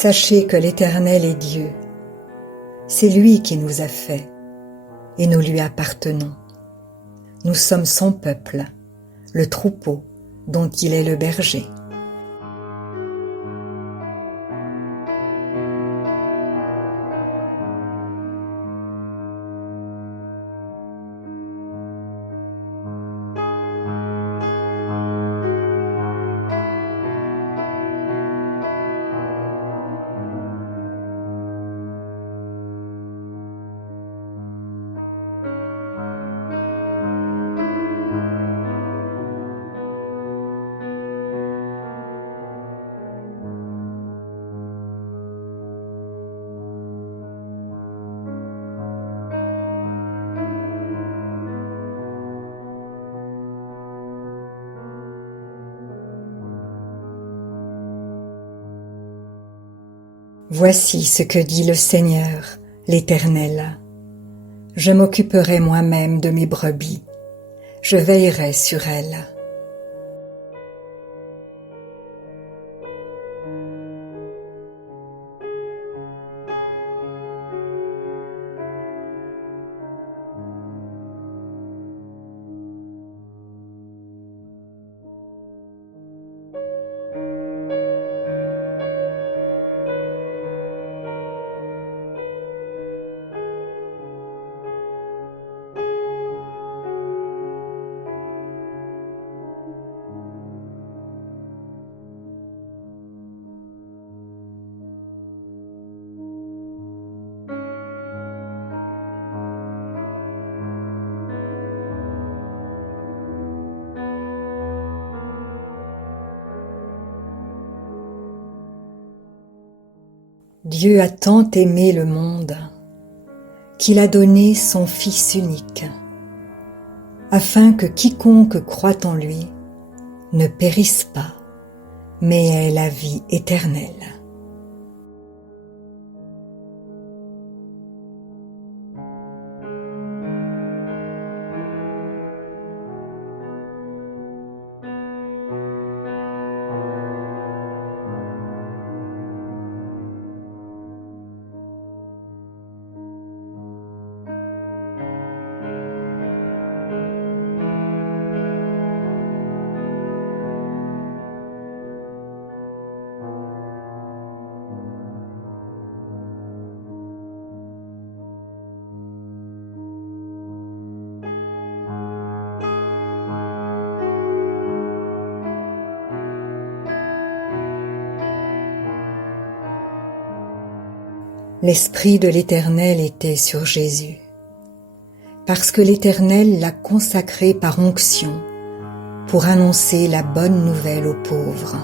Sachez que l'Éternel est Dieu. C'est lui qui nous a fait, et nous lui appartenons. Nous sommes son peuple, le troupeau dont il est le berger. Voici ce que dit le Seigneur, l'Éternel. Je m'occuperai moi-même de mes brebis, je veillerai sur elles. Dieu a tant aimé le monde qu'il a donné son Fils unique, afin que quiconque croit en lui ne périsse pas, mais ait la vie éternelle. L'Esprit de l'Éternel était sur Jésus, parce que l'Éternel l'a consacré par onction pour annoncer la bonne nouvelle aux pauvres.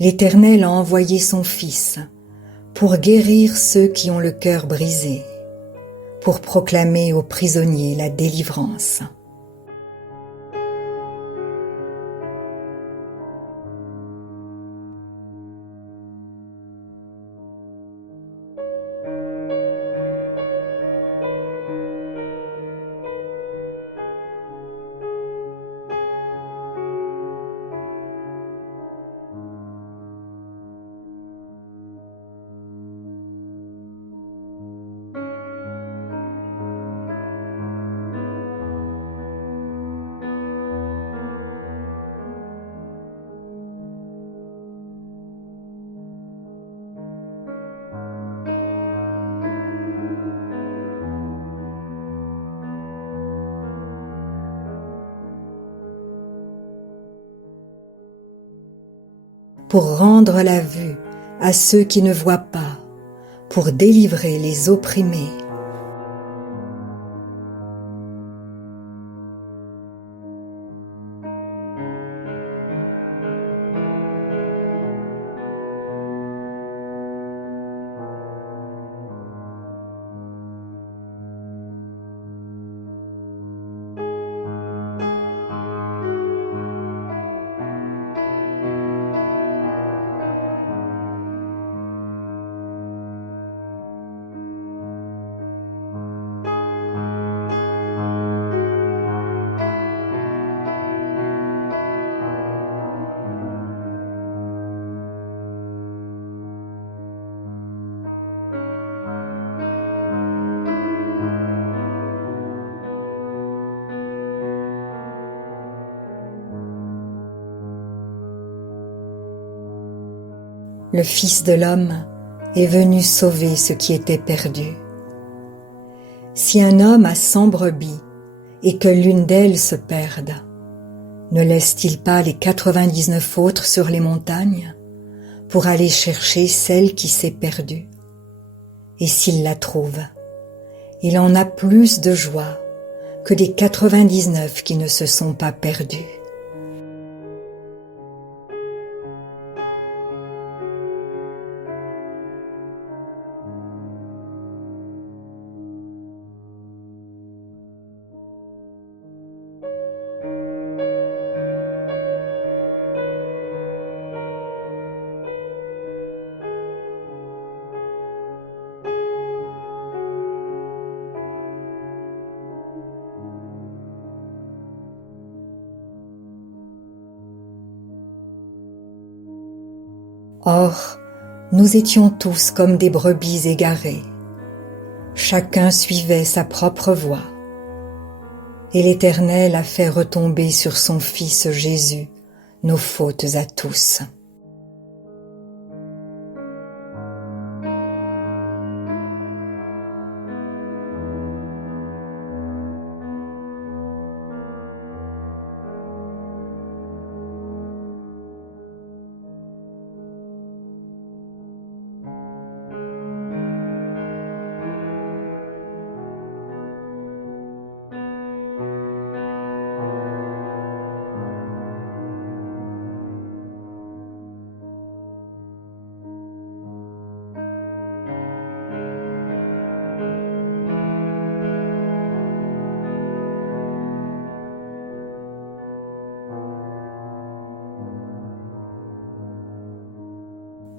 L'Éternel a envoyé son Fils pour guérir ceux qui ont le cœur brisé, pour proclamer aux prisonniers la délivrance. pour rendre la vue à ceux qui ne voient pas, pour délivrer les opprimés. Le Fils de l'homme est venu sauver ce qui était perdu. Si un homme a 100 brebis et que l'une d'elles se perde, ne laisse-t-il pas les 99 autres sur les montagnes pour aller chercher celle qui s'est perdue? Et s'il la trouve, il en a plus de joie que des 99 qui ne se sont pas perdus. Or, nous étions tous comme des brebis égarées. Chacun suivait sa propre voie. Et l'Éternel a fait retomber sur son Fils Jésus nos fautes à tous.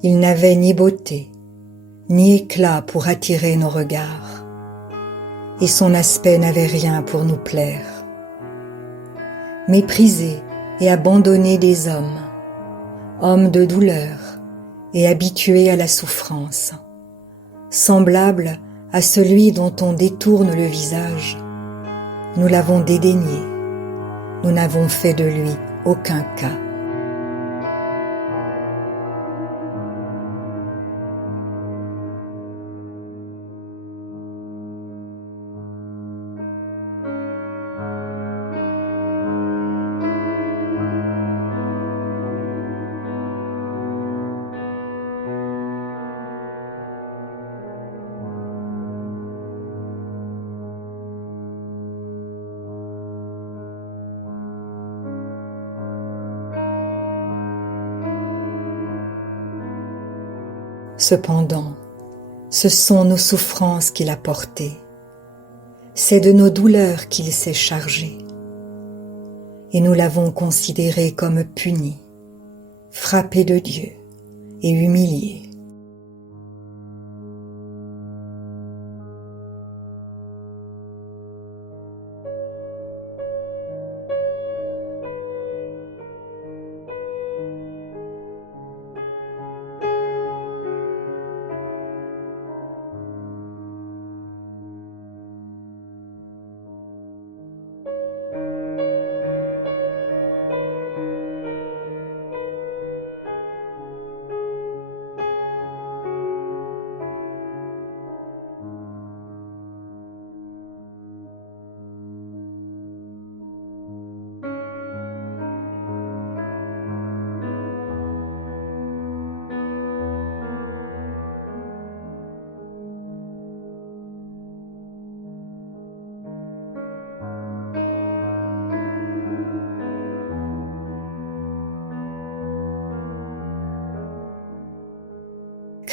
Il n'avait ni beauté, ni éclat pour attirer nos regards, et son aspect n'avait rien pour nous plaire. Méprisé et abandonné des hommes, homme de douleur et habitué à la souffrance, semblable à celui dont on détourne le visage, nous l'avons dédaigné, nous n'avons fait de lui aucun cas. Cependant, ce sont nos souffrances qu'il a portées, c'est de nos douleurs qu'il s'est chargé, et nous l'avons considéré comme puni, frappé de Dieu et humilié.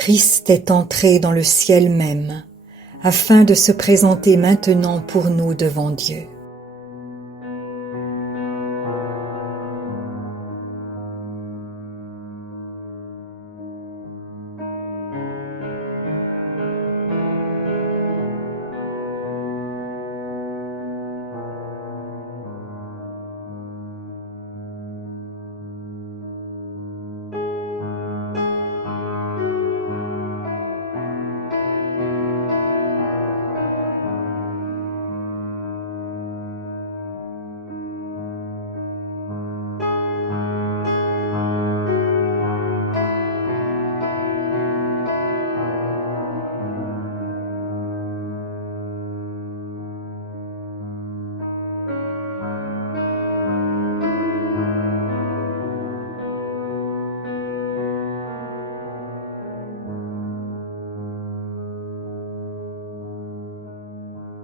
Christ est entré dans le ciel même, afin de se présenter maintenant pour nous devant Dieu.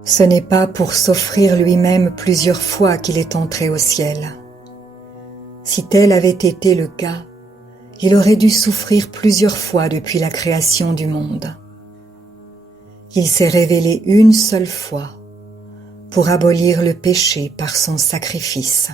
Ce n'est pas pour s'offrir lui-même plusieurs fois qu'il est entré au ciel. Si tel avait été le cas, il aurait dû souffrir plusieurs fois depuis la création du monde. Il s'est révélé une seule fois pour abolir le péché par son sacrifice.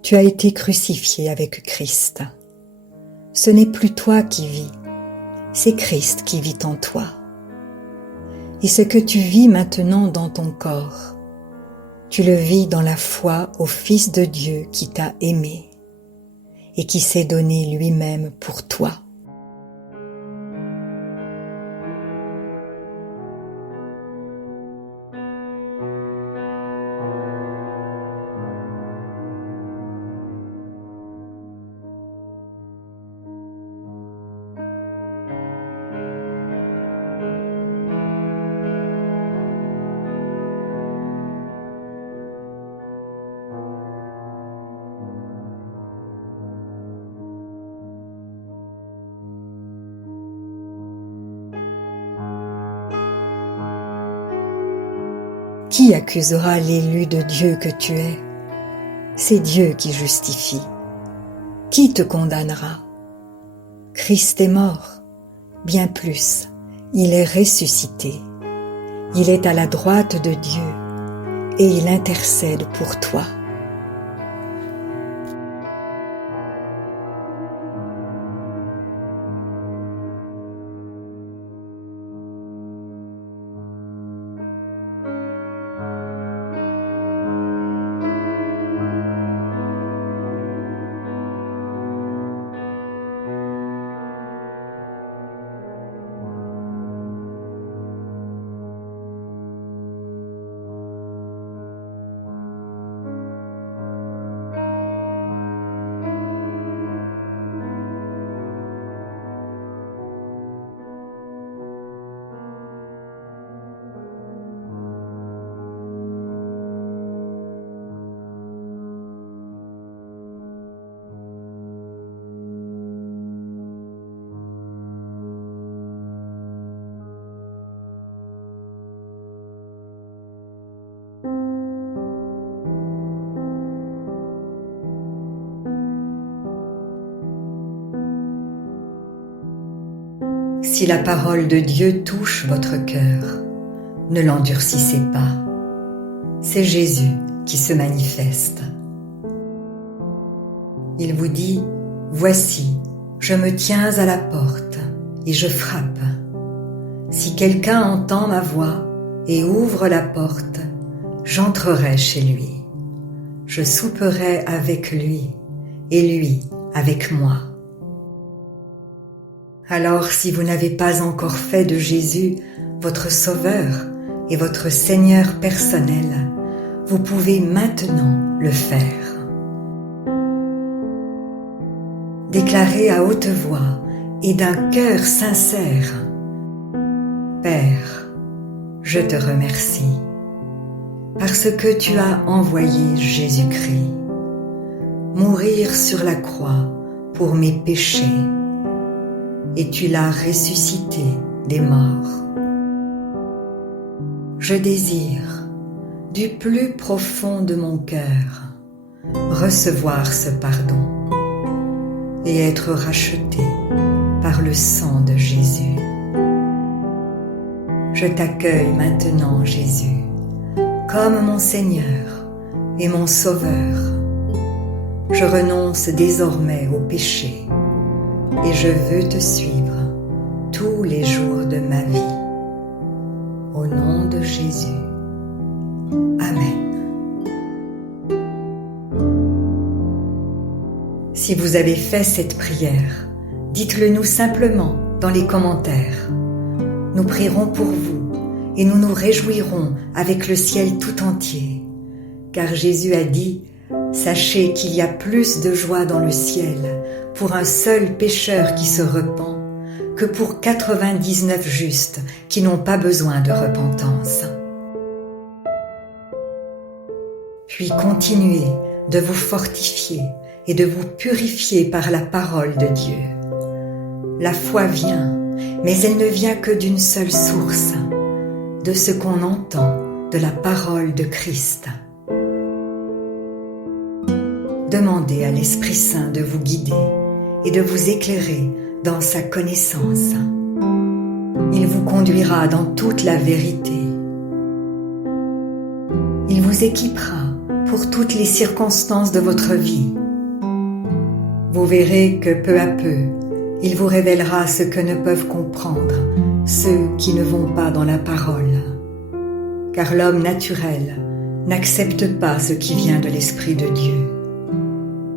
Tu as été crucifié avec Christ. Ce n'est plus toi qui vis, c'est Christ qui vit en toi. Et ce que tu vis maintenant dans ton corps, tu le vis dans la foi au Fils de Dieu qui t'a aimé et qui s'est donné lui-même pour toi. Qui accusera l'élu de Dieu que tu es? C'est Dieu qui justifie. Qui te condamnera? Christ est mort, bien plus, il est ressuscité. Il est à la droite de Dieu et il intercède pour toi. Si la parole de Dieu touche votre cœur, ne l'endurcissez pas. C'est Jésus qui se manifeste. Il vous dit, « Voici, je me tiens à la porte et je frappe. Si quelqu'un entend ma voix et ouvre la porte, j'entrerai chez lui. je souperai avec lui et lui avec moi. Alors, si vous n'avez pas encore fait de Jésus votre Sauveur et votre Seigneur personnel, vous pouvez maintenant le faire. Déclarez à haute voix et d'un cœur sincère: Père, je te remercie parce que tu as envoyé Jésus-Christ mourir sur la croix pour mes péchés et tu l'as ressuscité des morts. Je désire, du plus profond de mon cœur, recevoir ce pardon et être racheté par le sang de Jésus. Je t'accueille maintenant, Jésus, comme mon Seigneur et mon Sauveur. Je renonce désormais au péché et je veux te suivre tous les jours de ma vie. Au nom de Jésus. Amen. Si vous avez fait cette prière, dites-le nous simplement dans les commentaires. Nous prierons pour vous et nous nous réjouirons avec le ciel tout entier. Car Jésus a dit: sachez qu'il y a plus de joie dans le ciel pour un seul pécheur qui se repent que pour 99 justes qui n'ont pas besoin de repentance. Puis continuez de vous fortifier et de vous purifier par la parole de Dieu. La foi vient, mais elle ne vient que d'une seule source, de ce qu'on entend de la parole de Christ. Demandez à l'Esprit Saint de vous guider et de vous éclairer dans sa connaissance. Il vous conduira dans toute la vérité. Il vous équipera pour toutes les circonstances de votre vie. Vous verrez que peu à peu, il vous révélera ce que ne peuvent comprendre ceux qui ne vont pas dans la parole. Car l'homme naturel n'accepte pas ce qui vient de l'Esprit de Dieu.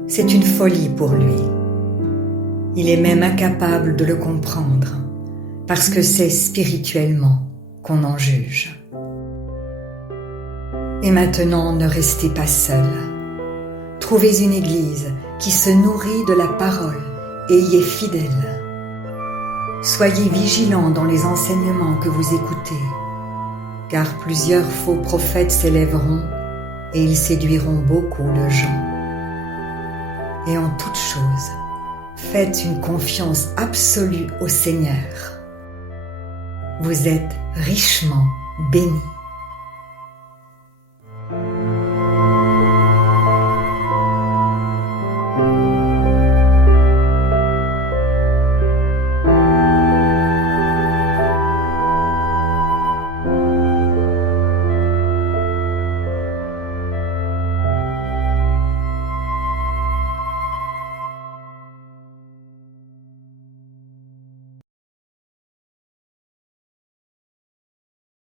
C'est une folie pour lui. Il est même incapable de le comprendre, parce que c'est spirituellement qu'on en juge. Et maintenant, ne restez pas seul. Trouvez une église qui se nourrit de la parole et y est fidèle. Soyez vigilants dans les enseignements que vous écoutez, car plusieurs faux prophètes s'élèveront et ils séduiront beaucoup de gens. Et en toute chose, faites une confiance absolue au Seigneur. Vous êtes richement bénis.